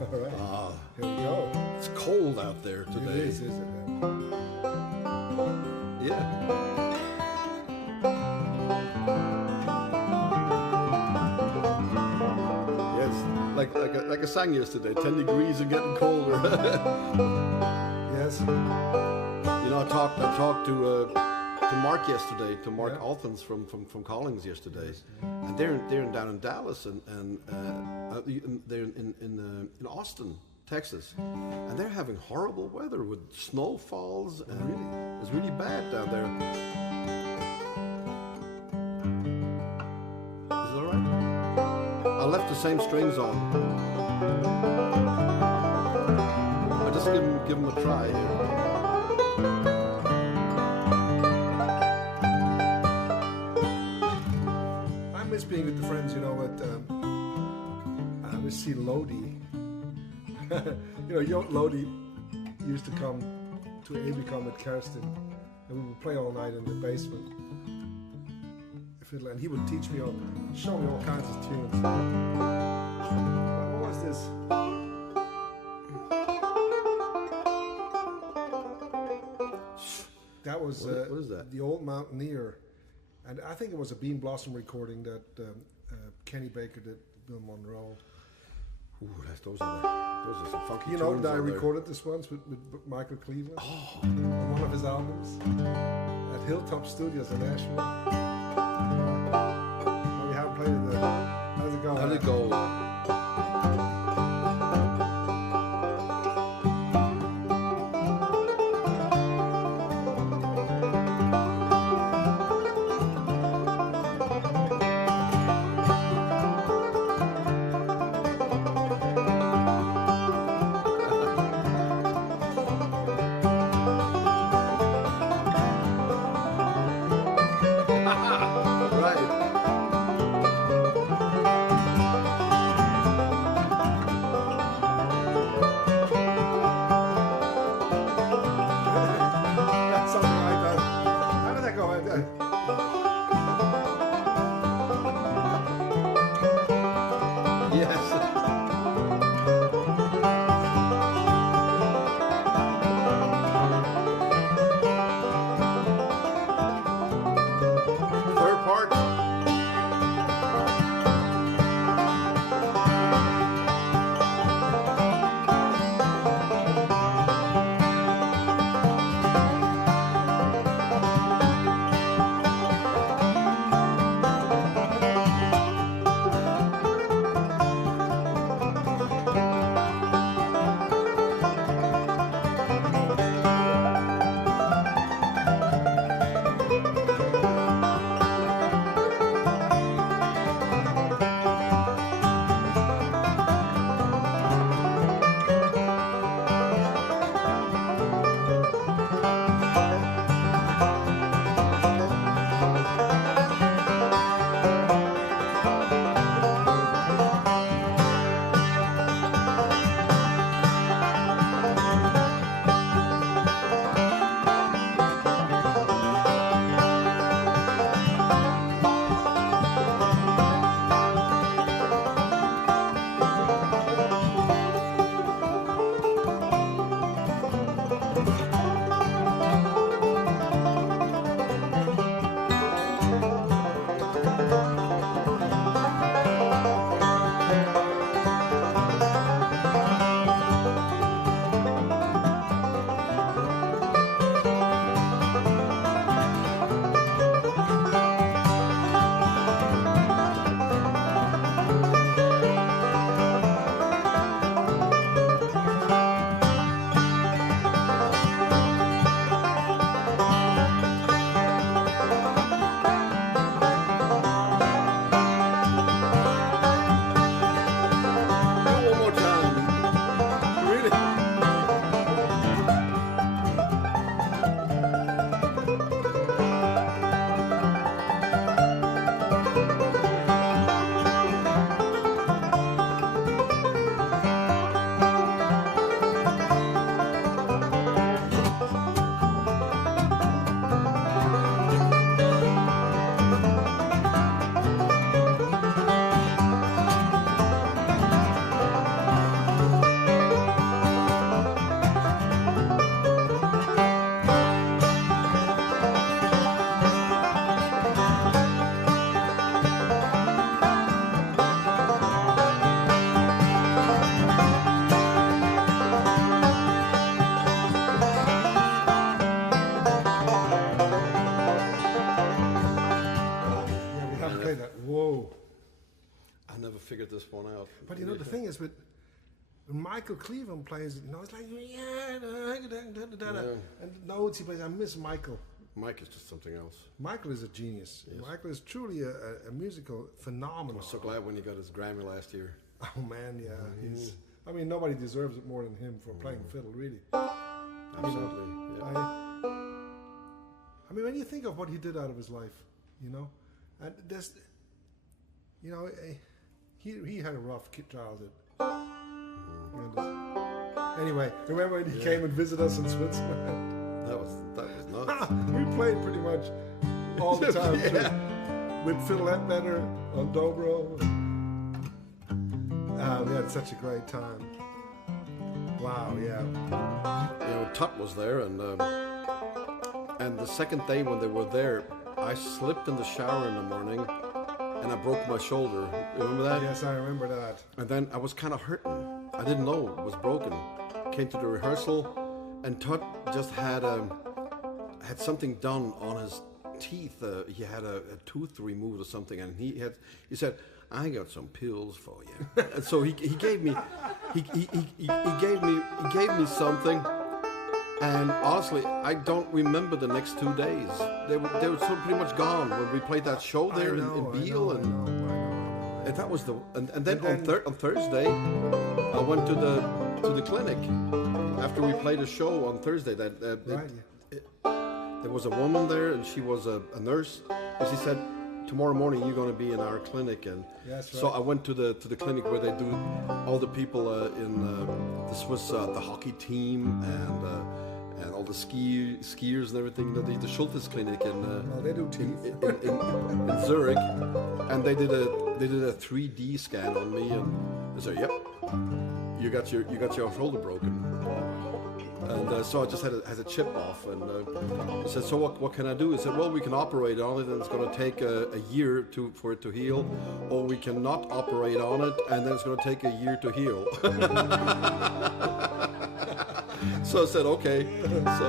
All right. Here we go. It's cold out there today. It is, isn't it? Yeah. Like I sang yesterday, 10 degrees and getting colder. Yes. You know, I talked to Mark yesterday, to Mark Althans from Collings yesterday, and they're down in Dallas and they're in Austin, Texas, and they're having horrible weather with snowfalls and it's really bad down there. Is it all right? I left the same strings on. I just give them a try here. Being with the friends, you know, I would see Lodi. You know, Lodi used to come to Abicom at Kerstin, and we would play all night in the basement. Fiddle, and he would teach me, show me all kinds of tunes. What was this? That was what is that? The Old Mountaineer. And I think it was a Bean Blossom recording that Kenny Baker did, Bill Monroe. Ooh, those are some funky tunes. You know that I recorded this once with Michael Cleveland on one of his albums at Hilltop Studios in Nashville. We haven't played it there. How's it going? How'd it go? that, whoa. I never figured this one out. But you know, the thing is, when Michael Cleveland plays it, you know, it's like, and the notes he plays, I miss Michael. Mike is just something else. Michael is a genius. Yes. Michael is truly a musical phenomenon. I was so glad when he got his Grammy last year. Oh man, yeah. I mean, nobody deserves it more than him for playing fiddle, really. Absolutely. You know, I mean, when you think of what he did out of his life, you know, and there's, you know, he had a rough childhood. Anyway, remember when he came and visited us in Switzerland? That was nuts. We played pretty much all the time too. With Phil Ledbetter on dobro. We had such a great time. Wow, yeah. You know, Tut was there, and the second day when they were there, I slipped in the shower in the morning, and I broke my shoulder. You remember that? Yes, I remember that. And then I was kind of hurting. I didn't know it was broken. Came to the rehearsal, and Tut just had something done on his teeth. He had a tooth removed or something, and he said, "I got some pills for you." And so he gave me something. And honestly, I don't remember the next 2 days. They were so pretty much gone when we played that show there in Beale. I know. And that was and then on Thursday, I went to the clinic after we played a show on Thursday. There was a woman there, and she was a nurse, and she said, "Tomorrow morning you're going to be in our clinic." And so I went to the clinic where they do all the people in the Swiss the hockey team and all the skiers and everything. The Schultes clinic in Zurich, and they did a 3D scan on me, and they said, "Yep, you got your shoulder broken." And so I just had a chip off, and I said, "So what can I do?" He said, "Well, we can operate on it, and it's going to take a year for it to heal, or we cannot operate on it, and then it's going to take a year to heal." So I said, "Okay." So,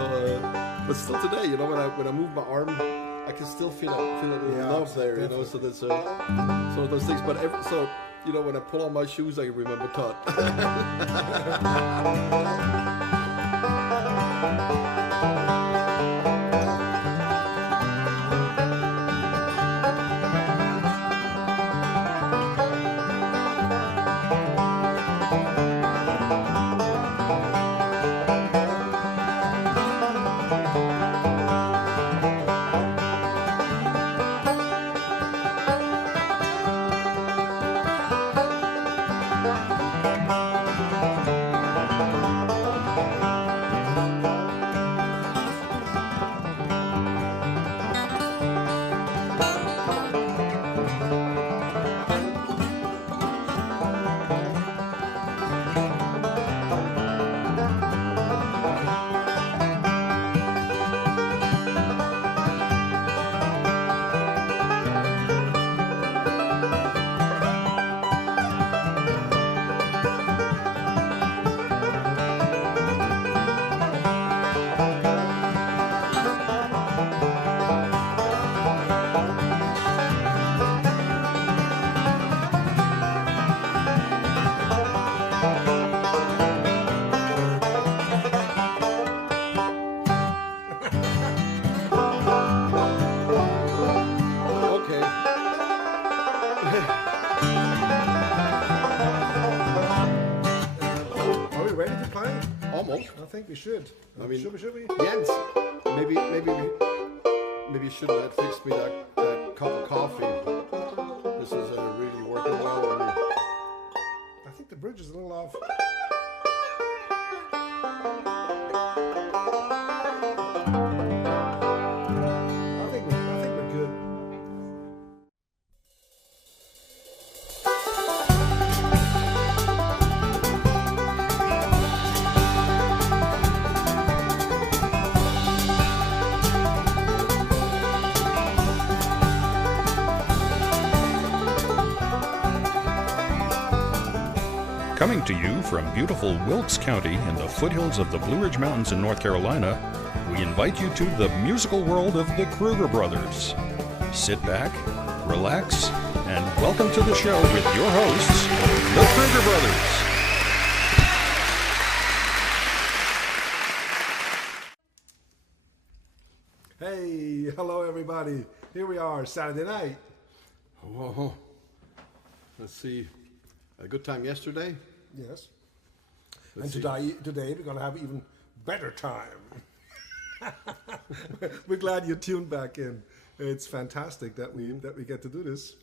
but still today, you know, when I move my arm, I can still feel a little love there, definitely. You know. So that's some of those things. But you know, when I pull on my shoes, I remember Tut. I think we should. I mean, should we? Jens, maybe you shouldn't have fixed me that cup of coffee. This is really working well on me. I think the bridge is a little off. I think we're good. Coming to you from beautiful Wilkes County in the foothills of the Blue Ridge Mountains in North Carolina, we invite you to the musical world of the Kruger brothers. Sit back, relax, and welcome to the show with your hosts, the Kruger brothers. Hey, hello everybody. Here we are, Saturday night. Whoa. Let's see. A good time yesterday. Yes. Let's And today we're going to have even better time. We're glad you tuned back in. It's fantastic that we get to do this.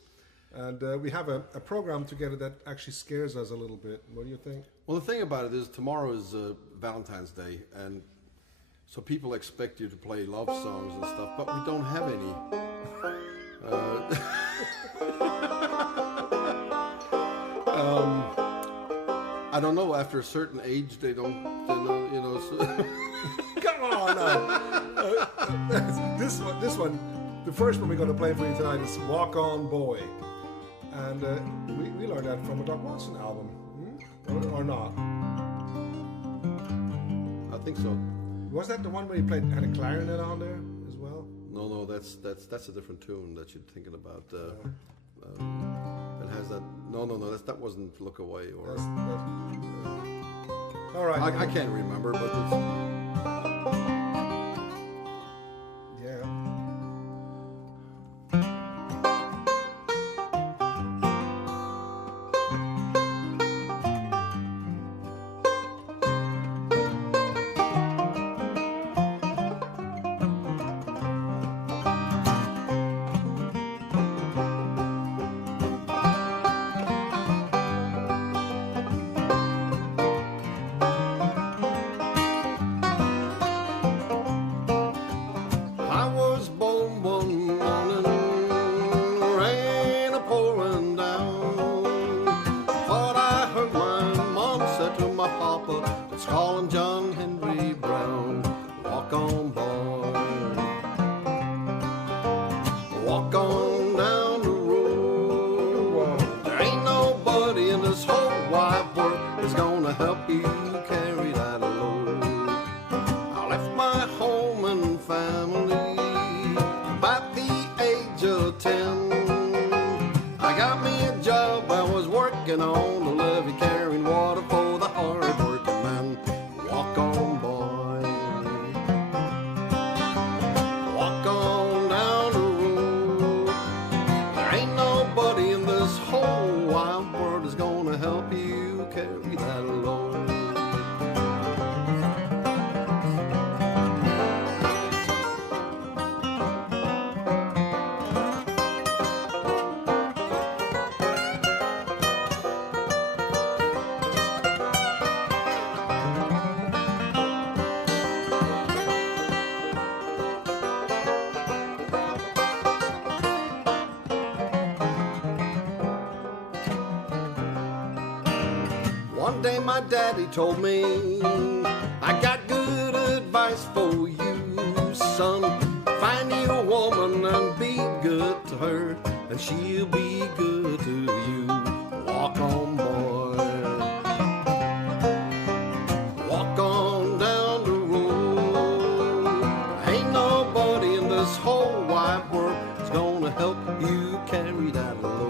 And we have a program together that actually scares us a little bit. What do you think? Well, the thing about it is tomorrow is Valentine's Day, and so people expect you to play love songs and stuff, but we don't have any. I don't know. After a certain age, they don't. You know. So Come on now. This one, the first one we're going to play for you tonight is "Walk On Boy," and we learned that from a Doc Watson album, or not? I think so. Was that the one where he had a clarinet on there as well? No, that's a different tune that you're thinking about. It has that. No, that wasn't "Look Away" or. All right. I can't remember, but it's. Yeah. One day my daddy told me, I got good advice for you, son. Find you a woman and be good to her, and she'll be good to you. Walk on, boy. Walk on down the road. Ain't nobody in this whole wide world that's gonna help you carry that load.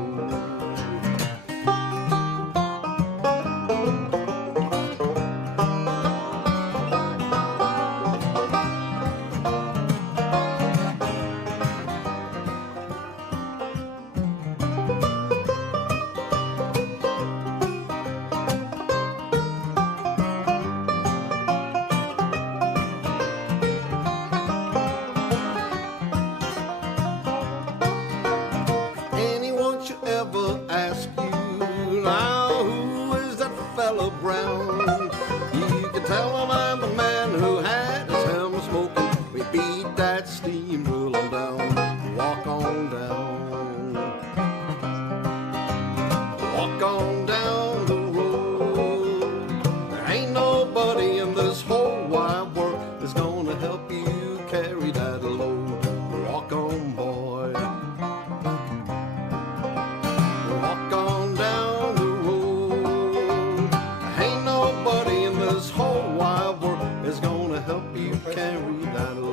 Brown. You can tell him I'm the man who had his helmet smoking. We beat that steam roll on down. Walk on down. Walk on down the road. There ain't nobody in this whole wide world that's gonna help you carry that load. Walk on, boy. Walk on down the road. Ain't nobody in this whole wide world is gonna help you carry that load.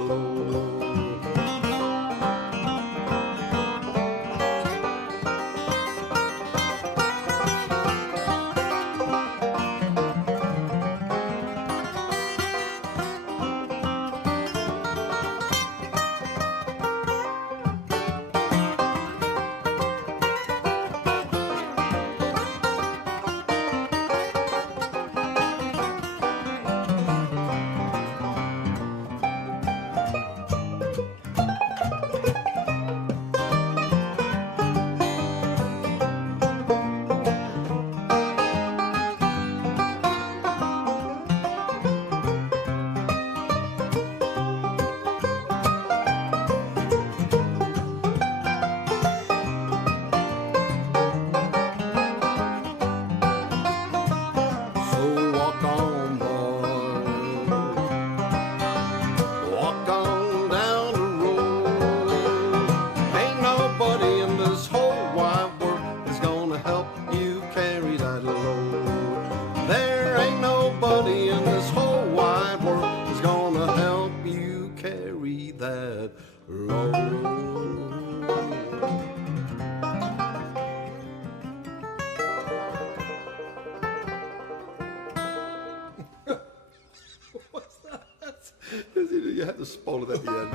You had to spoil it at the end.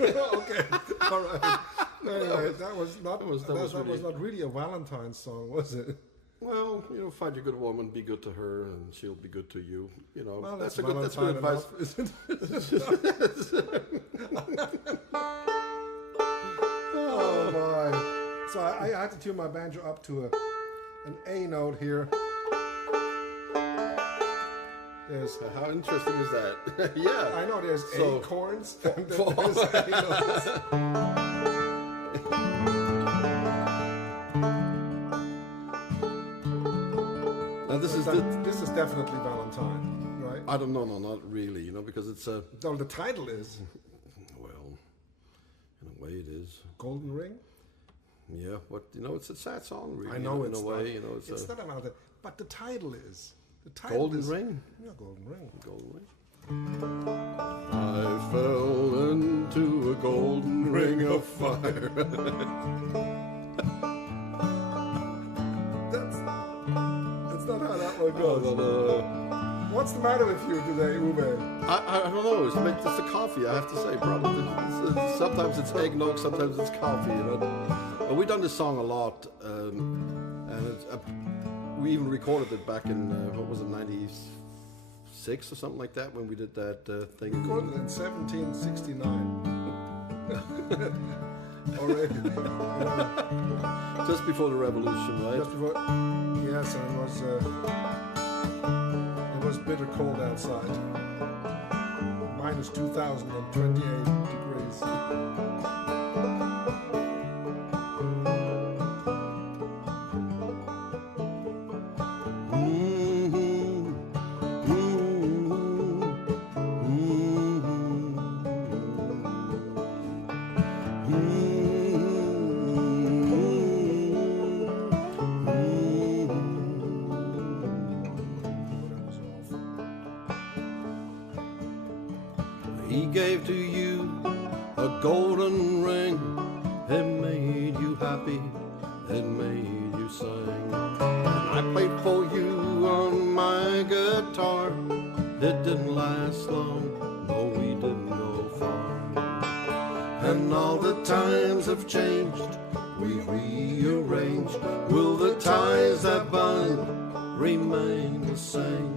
Okay, all right. Anyway, that was not really a Valentine's song, was it? Well, find your good woman, be good to her, and she'll be good to you. Well, that's that's good Valentine advice. Oh my! So I had to tune my banjo up to an A note here. There's How interesting is that? Yeah. I know there's So- acorns and then there's A notes. Now this is This is definitely Valentine, right? I don't know, no, not really. Because it's No, the title is well, in a way it is. Golden Ring. Yeah, but it's a sad song, really. I know in it's a way, not. it's Not about it, but the title is the title Golden is, Ring. Yeah, Golden Ring. Golden ring. I fell into a golden ring of fire. That's not how that one goes. What's the matter with you today, Uwe? I don't know. It's the coffee. I have to say, probably. Sometimes it's eggnog, sometimes it's coffee. But we've done this song a lot, and it's, we even recorded it back in what was it, '96 or something like that when we did that thing. Recorded in 1769. Already. Just before the revolution, right? Just before. Yes, and it was bitter cold outside. Minus 2,028 degrees. He gave to you a golden ring. It made you happy. It made you sing. I played for you on my guitar. It didn't last long. No, we didn't go far. And all the times have changed. We've rearranged. Will the ties that bind remain the same?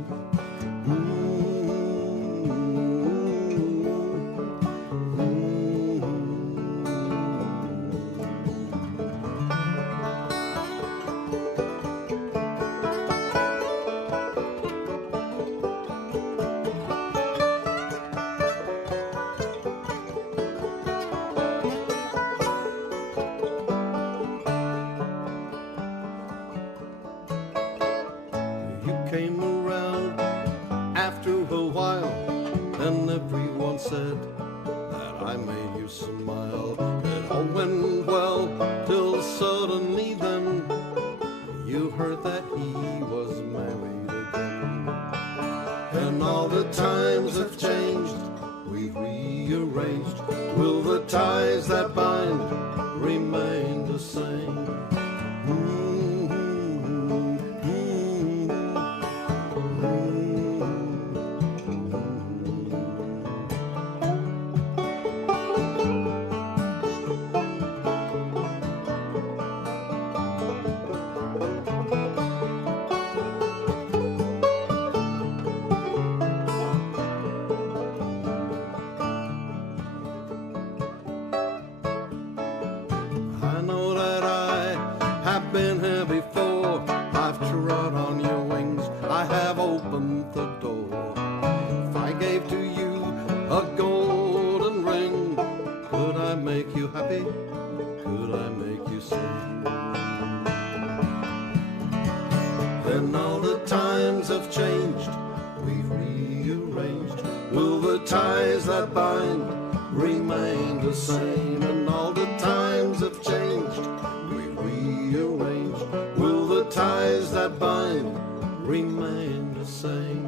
Came around after a while, and everyone said that I made you smile. It all went well till suddenly then you heard that he was married again. And all the times have changed, we've rearranged. Will the ties that bind remain the same? I know that I have been here before. I've trod on your wings. I have opened the door. If I gave to you a golden ring, could I make you happy? Could I make you sing? And all the times have changed. We've rearranged. Will the ties that bind remain the same? And all the times have changed. We've rearranged. Will the ties that bind remain the same?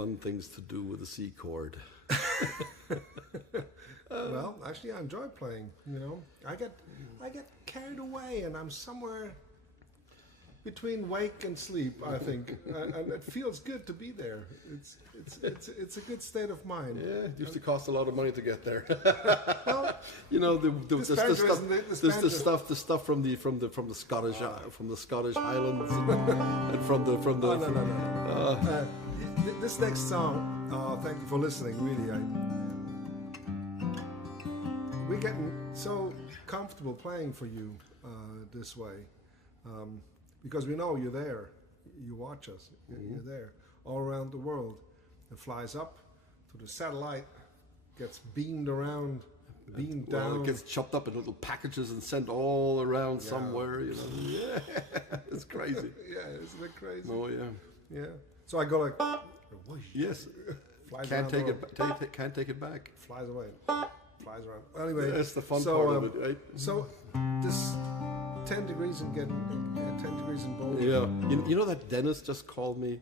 fun things to do with a C chord. Well, actually, I enjoy playing. I get carried away, and I'm somewhere between wake and sleep. I think, and it feels good to be there. It's a good state of mind. Yeah, it used to cost a lot of money to get there. Well, the stuff from the Scottish Highlands and from the. No. This next song. Thank you for listening. Really, we're getting so comfortable playing for you this way because we know you're there. You watch us. You're there all around the world. It flies up to the satellite, gets beamed around, beamed down. It gets chopped up in little packages and sent all around somewhere. Yeah, it's crazy. Yeah, isn't it crazy? Oh yeah. Yeah. So I go like, yes. flies Can't around can't take it back. flies away. Flies around. Anyway, That's the fun part of it, right? So this 10 degrees in 10 degrees in Boulder. Yeah. You know that Dennis just called me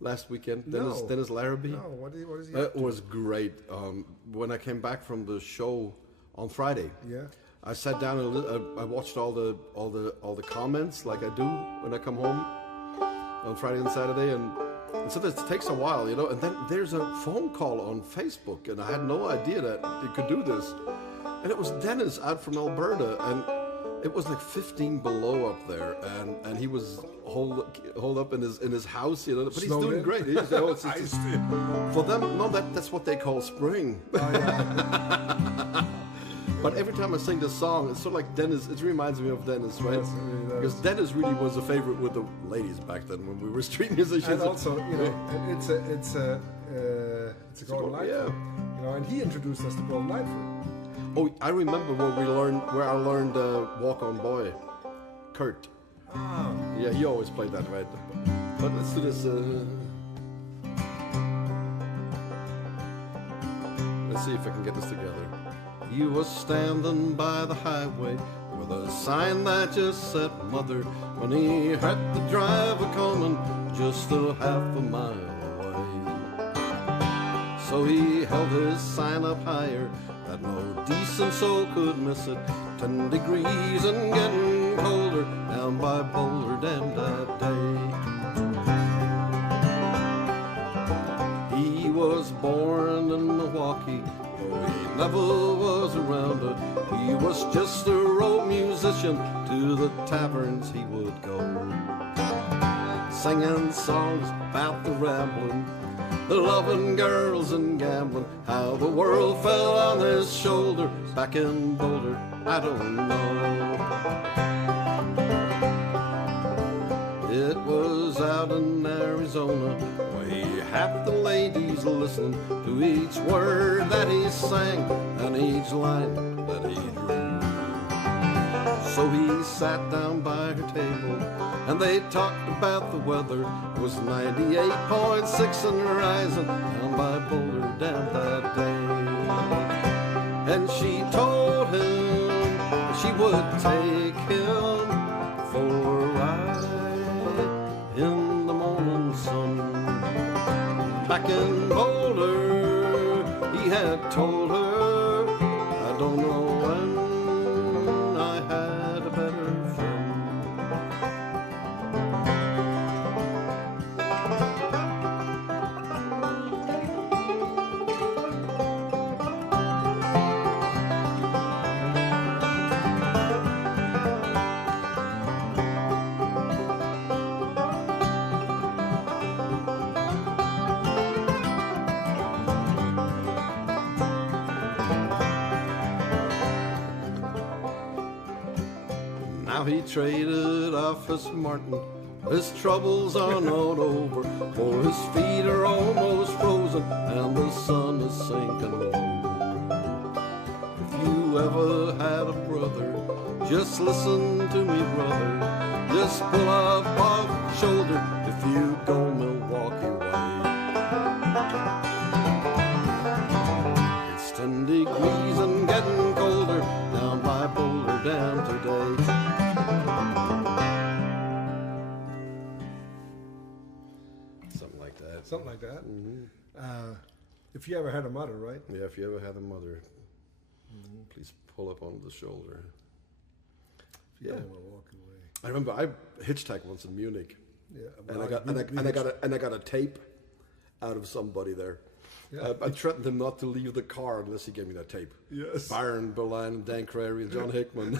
last weekend? Dennis Larrabee? No, what is he? That was great. When I came back from the show on Friday, Yeah. I sat down and I watched all the comments like I do when I come home on Friday and Saturday, and so this takes a while, and then there's a phone call on Facebook, and I had no idea that you could do this, and it was Dennis out from Alberta, and it was like 15 below up there, and he was holed up in his house, but he's Snowed doing in? great. For them, no, that's what they call spring. Oh, yeah. But every time I sing this song, it's sort of like Dennis. It reminds me of Dennis, right? Yes, it really does. Because Dennis really was a favorite with the ladies back then when we were street musicians. And also, it's a Golden Lightfoot. Yeah. And he introduced us to Golden Lightfoot. Oh, I remember where I learned Walk On Boy, Kurt. Ah. Yeah, he always played that, right? But let's do this. Let's see if I can get this together. He was standing by the highway with a sign that just said mother when he heard the driver coming just a half a mile away. So he held his sign up higher that no decent soul could miss it. 10 degrees and getting colder down by Boulder Dam that day. He was born in Milwaukee, though he never was around it. He was just a road musician, to the taverns he would go, singing songs about the rambling, the loving girls and gambling. How the world fell on his shoulder back in Boulder, I don't know. It was out in Arizona, where half the ladies listened to each word that he sang and each line that he drew. So he sat down by her table and they talked about the weather. It was 98.6 and rising down by Boulder Dam that day. And she told him she would take him for a ride in the morning sun. Back in Boulder, he had told her, I don't know when I had a better friend. Now he traded off his Martin. His troubles are not over, for his feet are almost frozen and the sun is sinking low. If you ever had a brother, just listen to me, brother. Just pull up off the shoulder if you go Milwaukee way. It's 10 degrees and getting colder down by Boulder Dam today. Something like that. Something like that. If you ever had a mother, right? Yeah, if you ever had a mother, please pull up on the shoulder. If you don't want to walk away. I remember I hitchhiked once in Munich, Yeah, and I got a tape out of somebody there. Yeah. I threatened him not to leave the car unless he gave me that tape. Yes. Byron Berline, Dan Crary, and John Hickman.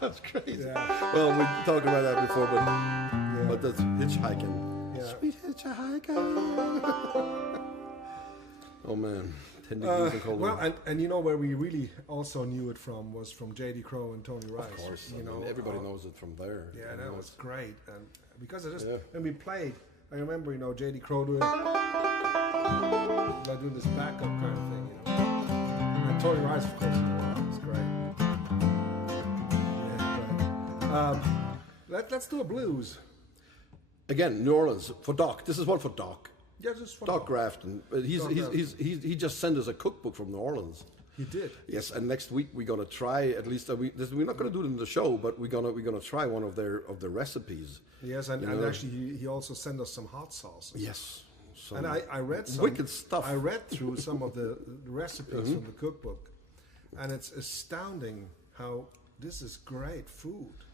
That's crazy. Yeah. Well, we talked about that before, but that's hitchhiking. Yeah. Sweet hitchhiker. Oh man, 10 degrees and cold. Well, and you know where we really also knew it from was from J.D. Crowe and Tony Rice. Of course, you know, everybody knows it from there. Yeah, that was great, and because I just Yeah. when we played, I remember J.D. Crowe doing this backup kind of thing, and Tony Rice, of course, it was great. Yeah, great. Let's do a blues. Again, New Orleans for Doc. This is one for Doc. Yeah, just for Doc Grafton. He just sent us a cookbook from New Orleans. He did. Yes, and next week we're gonna try at least. We're not gonna do it in the show, but we're gonna try one of their recipes. Yes, and actually he also sent us some hot sauce. Yes. And I read some wicked stuff. I read through some of the recipes from the cookbook, and it's astounding how this is great food.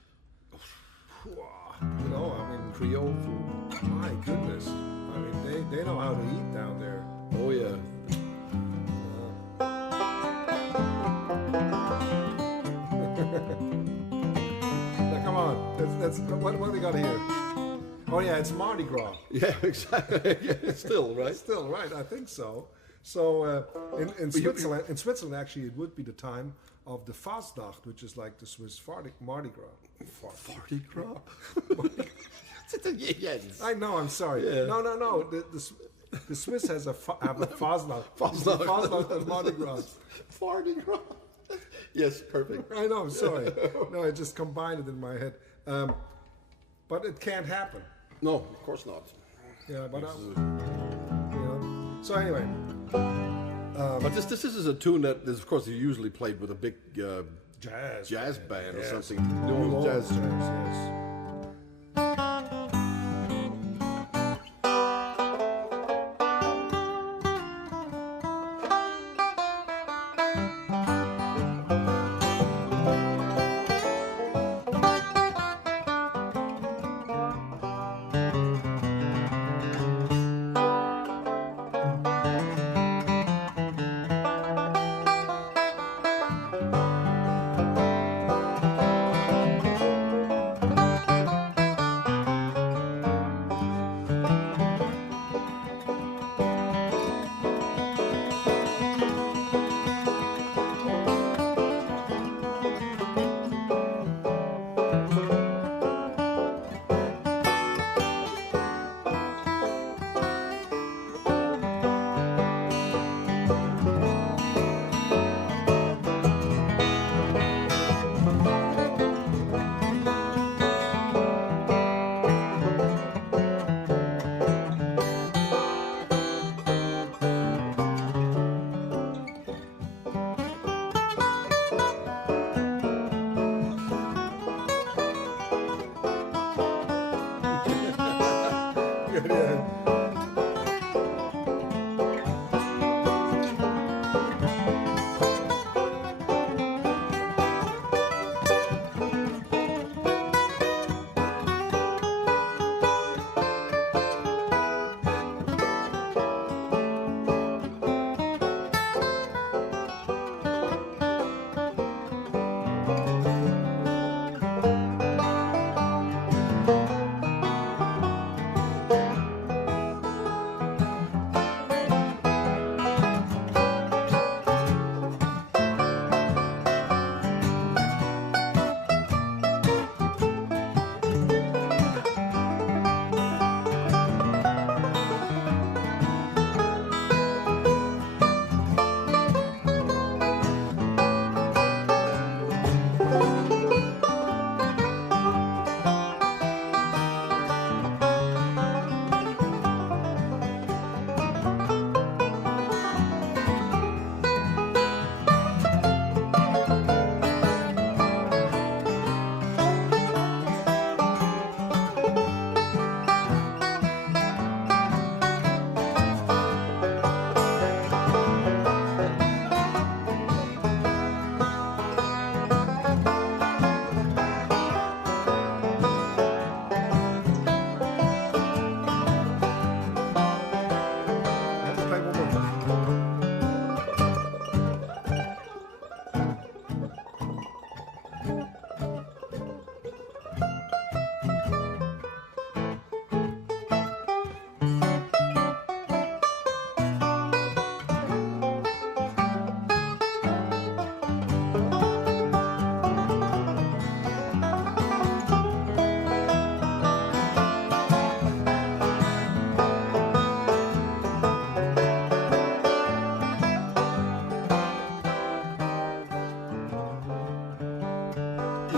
Creole food. My goodness. I mean, they know how to eat down there. Oh yeah. Now come on, that's what do we got here? Oh yeah, it's Mardi Gras. Yeah, exactly. Yeah, still right. Still right, I think so. So in Switzerland, actually, it would be the time of the Fasnacht, which is like the Swiss Mardi Gras. Mardi Gras. Yes. I know. I'm sorry. Yeah. No. The Swiss have a Fasnacht. Fasnacht and Mardi Gras. Mardi Gras. Yes, perfect. I know. I'm sorry. No, I just combined it in my head. But it can't happen. No, of course not. Yeah, but So anyway. But this is a tune that is, of course, usually played with a big jazz band or yes. something. New Orleans jazz, yes.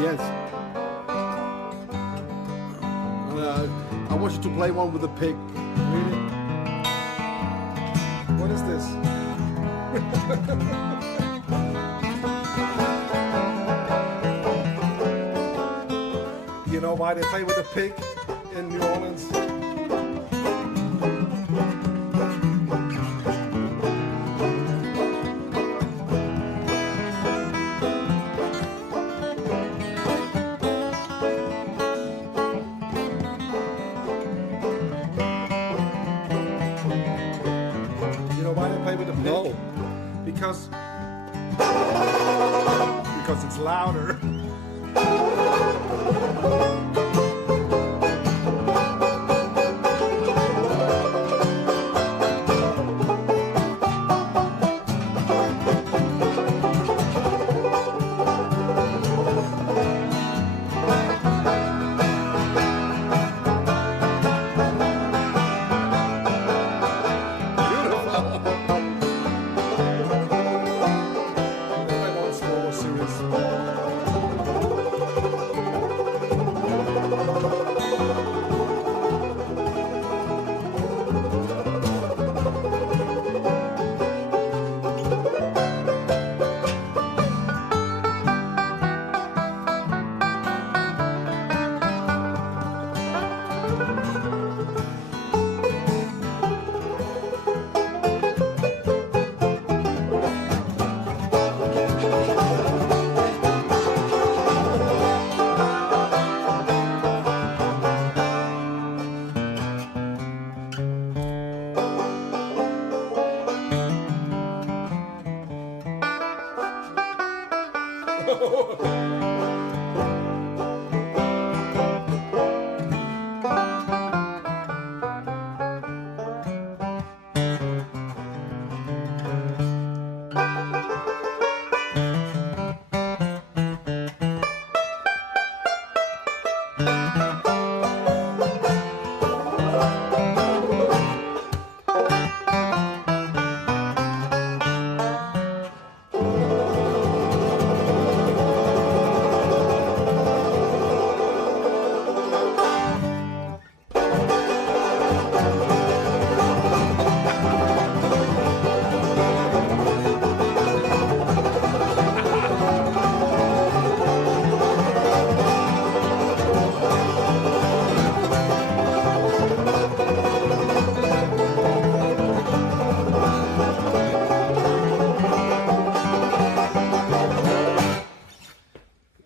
Yes. I want you to play one with the pig. Really? What is this? You know why they play with a pig in New Orleans? You know why they play with a pig? No. Because it's louder.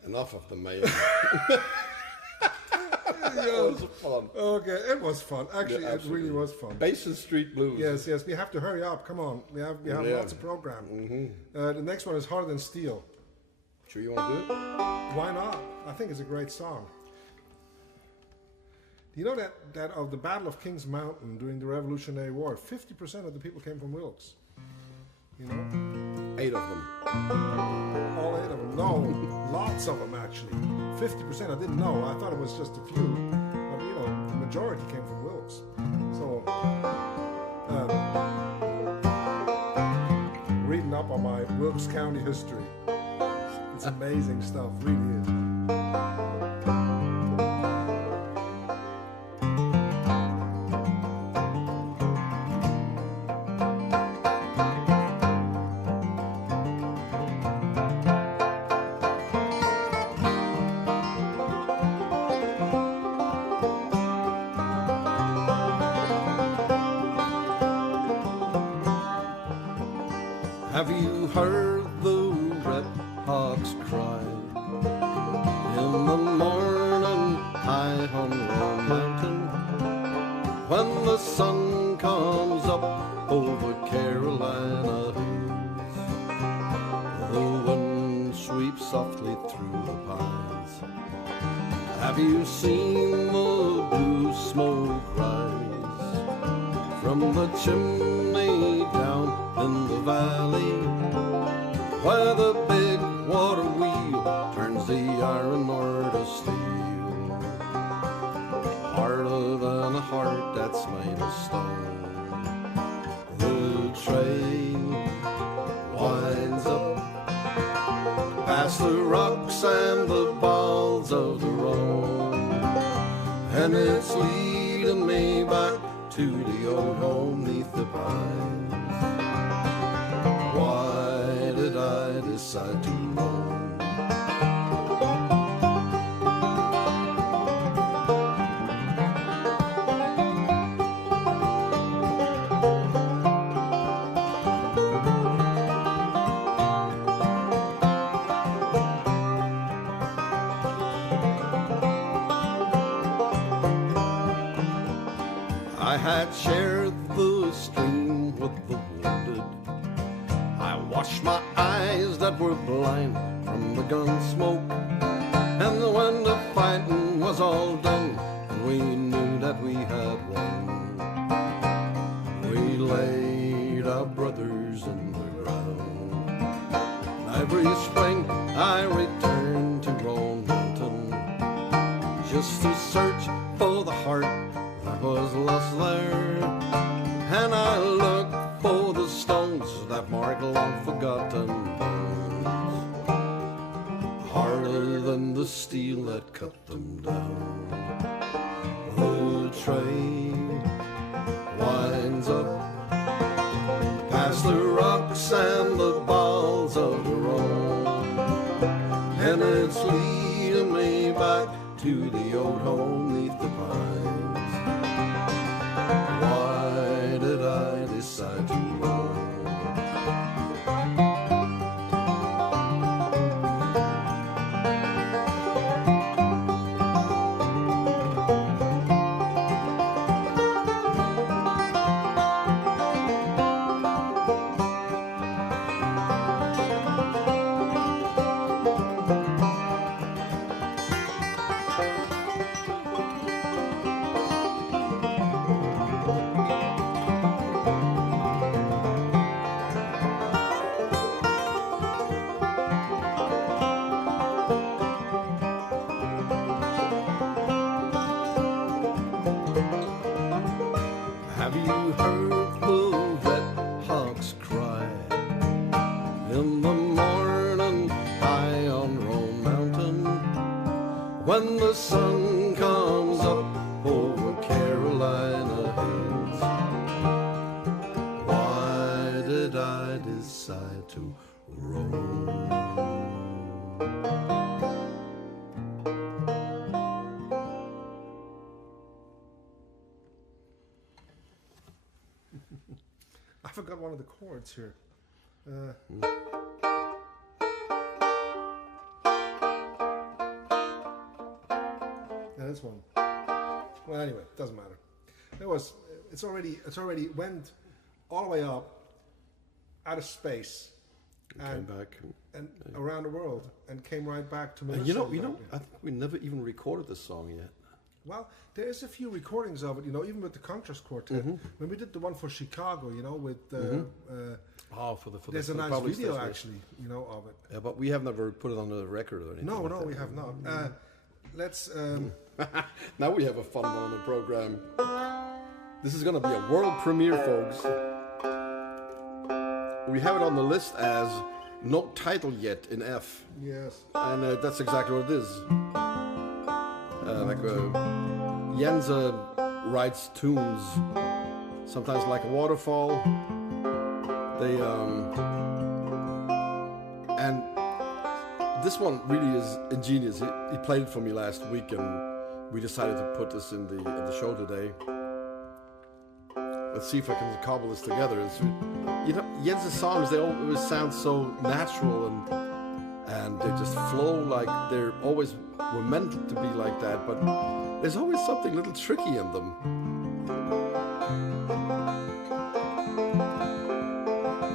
Enough of the mail. That was fun. Okay, it was fun. Actually, Yeah, it really was fun. Basin Street Blues. Yes, yes. We have to hurry up. Come on, we have Yeah. lots of program. The next one is Harder Than Steel. Sure you want to do it? Why not? I think it's a great song. Do you know that of the Battle of Kings Mountain during the Revolutionary War, 50% of the people came from Wilkes? You know? 8 of them. All 8 of them. No, lots of them actually. 50%. I didn't know. I thought it was just a few. But you know, the majority came from Wilkes. So, reading up on my Wilkes County history. It's amazing stuff, really is. Have you heard the red hawks cry in the morning high on Old Mountain when the sun comes up over Carolina hills? The wind sweeps softly through the pines. Have you seen the blue smoke rise from the chimney down in the valley, where the big water wheel turns the iron ore to steel, harder than a heart that's made of stone? The train winds up past the rocks and the bottom roam, and it's leading me back to the old home neath the pines. Why did I decide to roam? I had shared the stream with the wounded. I washed my eyes that were blind from the gun smoke. And when the fighting was all done, and we knew that we had won, we laid our brothers in the ground. Every spring I returned to Old Mountain, just to search for the heart that was lost there, and I looked for the stones that mark long forgotten bones, harder than the steel that cut them down. The train winds up past the rocks and the balls of the road, and it's leading me back to the old home neath the pines. Why did I decide to roam? Have you heard the red hawks cry in the morning high on Old Mountain, when the sun comes up over Carolina hills? Why did I decide to roam? I forgot one of the chords here. Yeah, this one. Well, anyway, doesn't matter. It's already went all the way up out of space Came back. and around the world and came right back to And Minnesota. I think we never even recorded this song yet. Well, there is a few recordings of it, even with the Contrast Quartet. When we did the one for Chicago, with For the there's a for the nice public video station. actually, of it. Yeah, but we have never put it on the record or anything. No, like no, that. we have not. Let's. Now we have a fun one on the program. This is going to be a world premiere, folks. We have it on the list as no title yet in F, Yes. and that's exactly what it is. Jens writes tunes, sometimes like a waterfall. And this one really is ingenious. He played it for me last week, and we decided to put this in the show today. Let's see if I can cobble this together. Jens' songs, they always sound so natural and they just flow like they're always were meant to be like that, but there's always something a little tricky in them.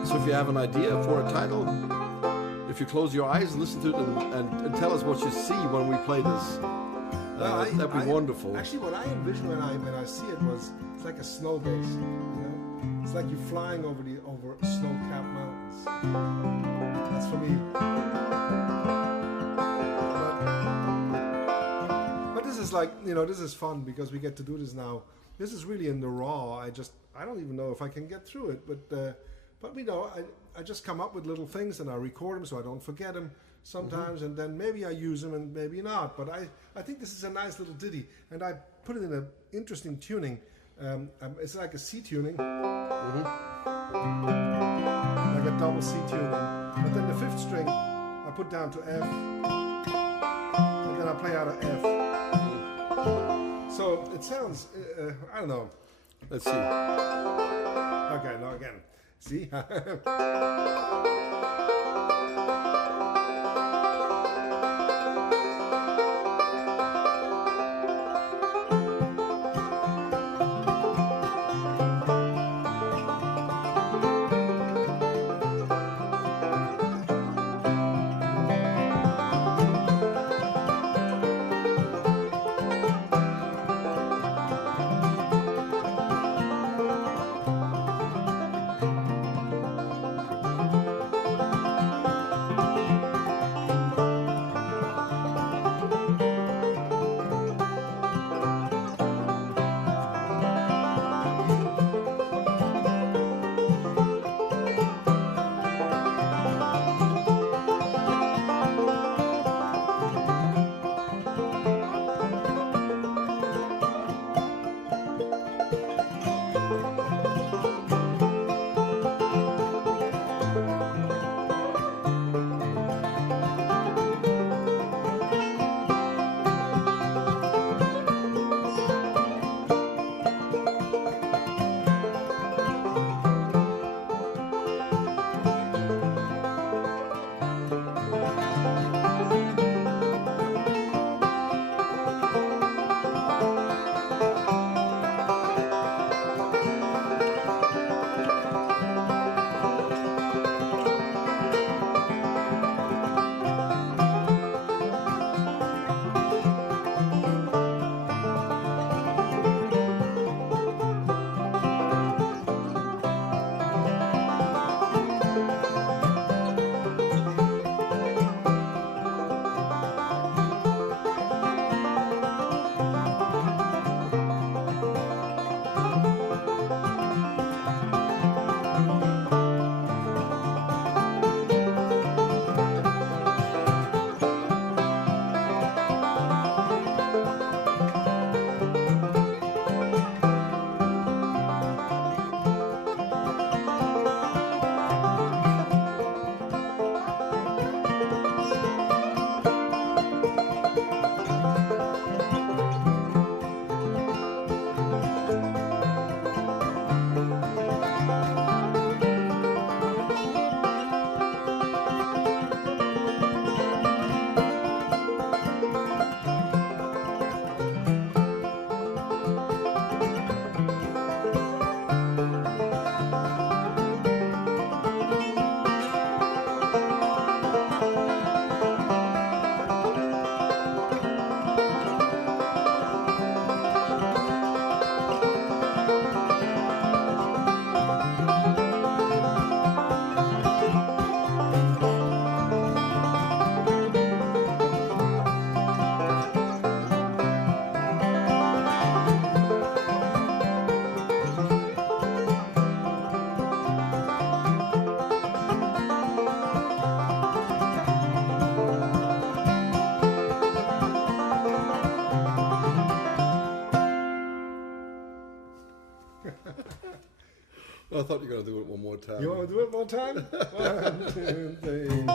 So if you have an idea for a title, if you close your eyes and listen to it and tell us what you see when we play this, that'd be wonderful. Actually, what I envision when I see it was it's like a snow base. It's like you're flying over snow-capped mountains. That's for me. But this is this is fun because we get to do this now. This is really in the raw. I don't even know if I can get through it, but I just come up with little things and I record them so I don't forget them. sometimes, and then maybe I use them and maybe not. But I think this is a nice little ditty, and I put it in an interesting tuning. It's like a C tuning, like a double C tuning. But then the fifth string I put down to F, and then I play out of F. So it sounds, I don't know. Let's see. Okay, now again. See? I thought you were going to do it one more time. You want to do it one time? 1, 2, 3.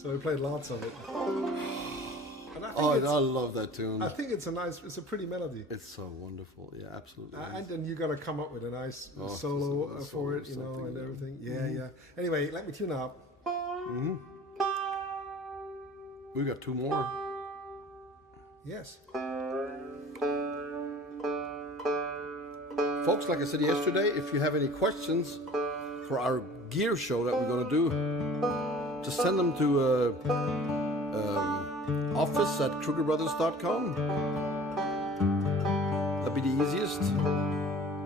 So we played lots of it. And I think Oh, I love that tune. I think it's a pretty melody. It's so wonderful. Yeah, absolutely. And then you got to come up with a nice Oh, solo just a for solo it, you know, something, and yeah. everything. Yeah, yeah. Anyway, let me tune up. We got two more. Yes. Folks, like I said yesterday, if you have any questions for our gear show that we're going to do, just send them to office@krugerbrothers.com. That'd be the easiest.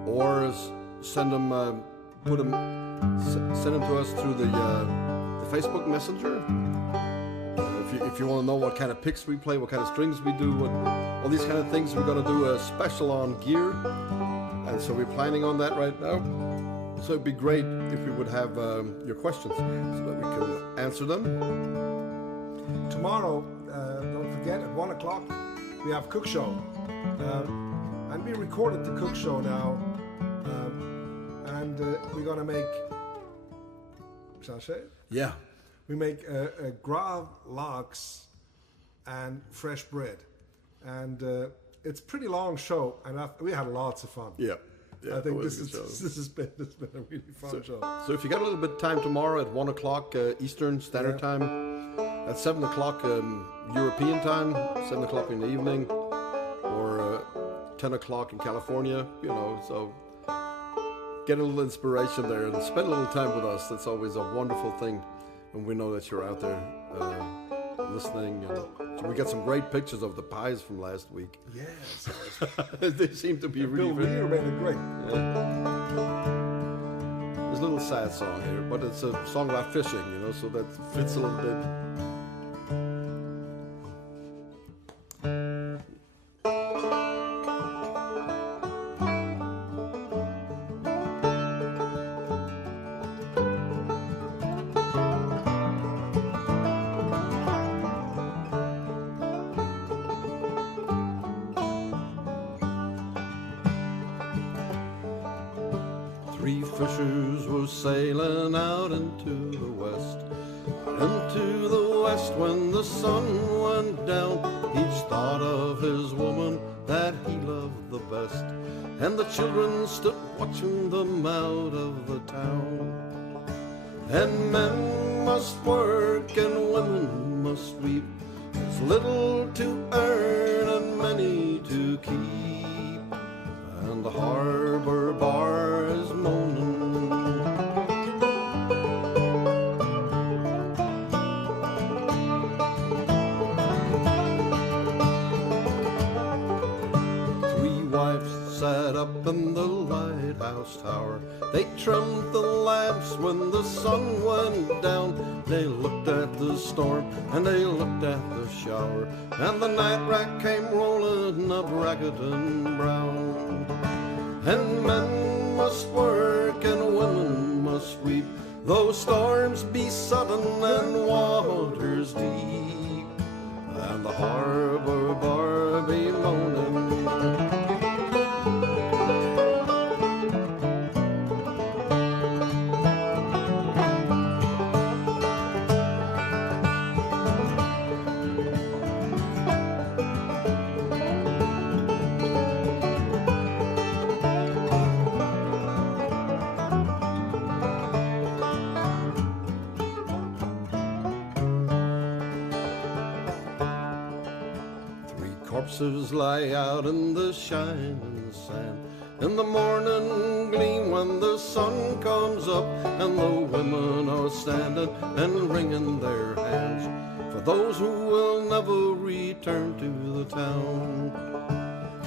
Or send them, send them to us through the Facebook Messenger. If you want to know what kind of picks we play, what kind of strings we do, all these kind of things, we're going to do a special on gear. And so we're planning on that right now. So it'd be great if we would have your questions so that we can answer them. Tomorrow, don't forget, at 1 o'clock, we have Cook Show. And we recorded the Cook Show now. And we're going to make, shall I say it? Yeah. We make grave lox and fresh bread. And it's a pretty long show, and we had lots of fun. Yeah. I think it was this a good show. has been a really fun show. So if you got a little bit of time tomorrow at 1 o'clock Eastern Standard Time, at 7 o'clock European time, 7 o'clock in the evening, or 10 o'clock in California, you know, so get a little inspiration there and spend a little time with us. That's always a wonderful thing, and we know that you're out there listening. And we got some great pictures of the pies from last week. Yes. They seem to be Bill really Weir made it great. There's a little sad song here, but it's a song about fishing, you know, so that fits a little bit. 3 fishers were sailing out into the west when the sun went down. Each thought of his woman that he loved the best, and the children stood watching them out of the town. And men must work and women must weep. There's little to earn and many to keep, and the harbor bar is moaning. 3 wives sat up in the lighthouse tower. They trimmed the lamps when the sun went down. They looked at the storm and they looked at the shower, and the night rack came rolling up ragged and brown. And men must work and women must weep, though storms be sudden and waters deep, and the harbor bar be moaning. Corpses lie out in the shining sand in the morning gleam when the sun comes up, and the women are standing and wringing their hands for those who will never return to the town.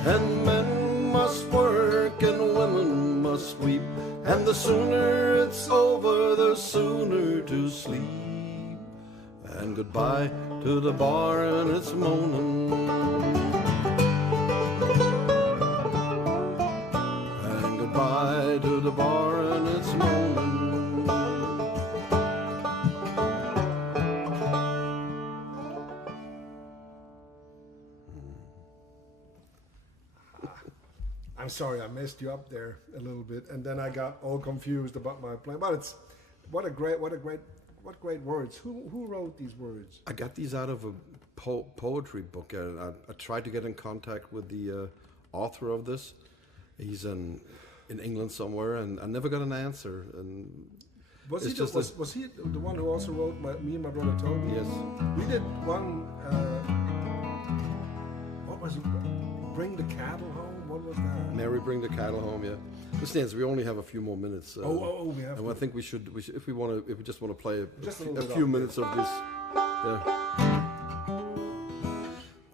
And men must work and women must weep, and the sooner it's over, the sooner to sleep. And goodbye to the bar and its moaning. And goodbye to the bar and its moaning. I'm sorry, I messed you up there a little bit, and then I got all confused about my playing. But it's what a great What great words. Who wrote these words? I got these out of a poetry book. I tried to get in contact with the author of this. He's in England somewhere, and I never got an answer. And was he the one who also wrote Me and My Brother Toby? Yes. We did one. What was it? Bring the Cattle Home. What was that? Mary, Bring the Cattle Home. Yeah. Listen, we only have a few more minutes. We have. And I think we should, if we just want to play a few few minutes of this. Yeah.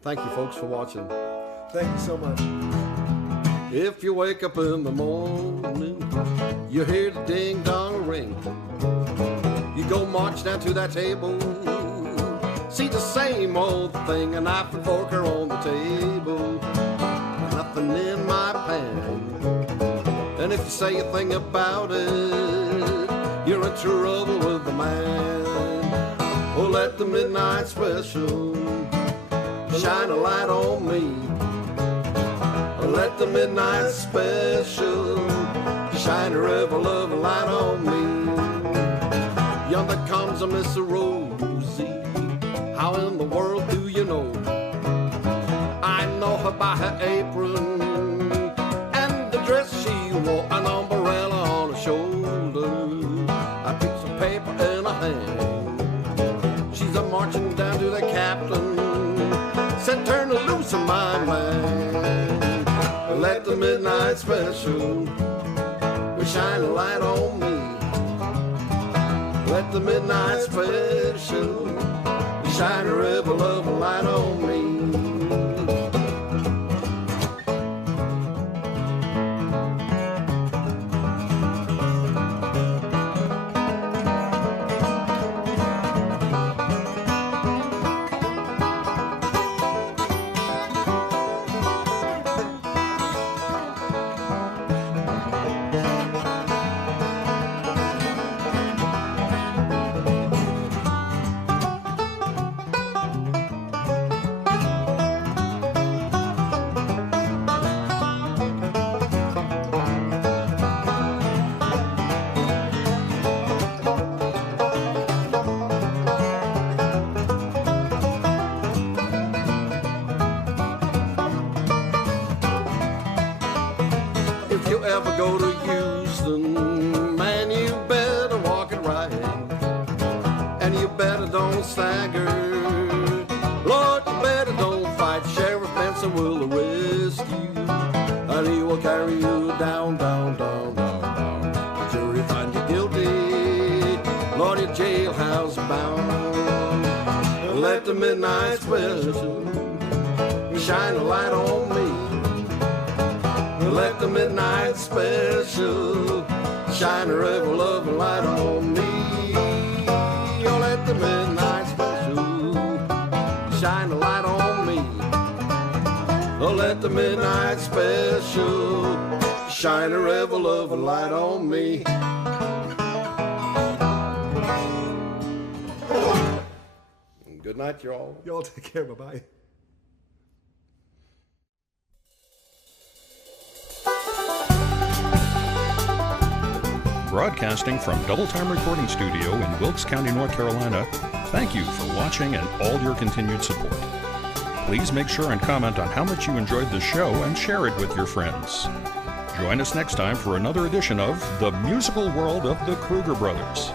Thank you, folks, for watching. Thank you so much. If you wake up in the morning, you hear the ding dong ring. You go march down to that table, see the same old thing, a knife and fork are on the table, nothing in my pan. And if you say a thing about it, you're in trouble with the man. Oh, let the midnight special shine a light on me. Let the midnight special shine a ever loving light on me. Yonder comes a Miss Rosie. How in the world do you know? I know her by her apron and the dress she wore, an umbrella on her shoulder, a piece of paper in her hand. She's a marching down to the captain, said turn loose of my man. Let the midnight special shine a light on me. Let the midnight special shine a ever loving light on me. Ever go to Houston, man, you better walk it right, and you better don't stagger. Lord, you better don't fight. Sheriff Benson will arrest you, and he will carry you down, down, down, down, down. The jury find you guilty, Lord, you're jailhouse bound. Let the midnight special shine a light on me. Let the midnight special shine a ever loving light on me. Oh, let the midnight special shine a light on me. Oh, let the midnight special shine a ever loving light on me. Good night, y'all. Y'all take care. Bye-bye. Broadcasting from Double Time Recording Studio in Wilkes County, North Carolina, thank you for watching and all your continued support. Please make sure and comment on how much you enjoyed the show and share it with your friends. Join us next time for another edition of The Musical World of the Kruger Brothers.